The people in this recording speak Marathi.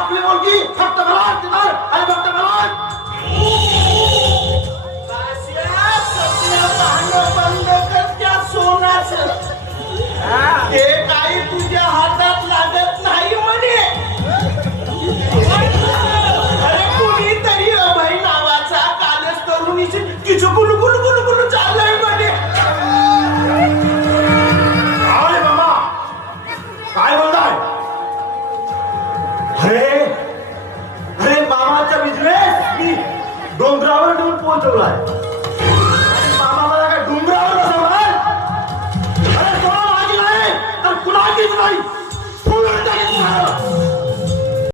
आपली मुलगी फक्त मला देणार आणि फक्त मला बंद कर त्या सोनाचं ते काही तुझ्या हातात लागत नाही म्हणे अरे कुणीतरी अभय नावाचा कालच तरुणीची तिचं गुलू गुलू गुलू गुलू चाललंय म्हणे काय मामा काय बोलताय अरे अरे मामाचा बिझनेस मी डोंगरावर नेऊन पोहोचवलाय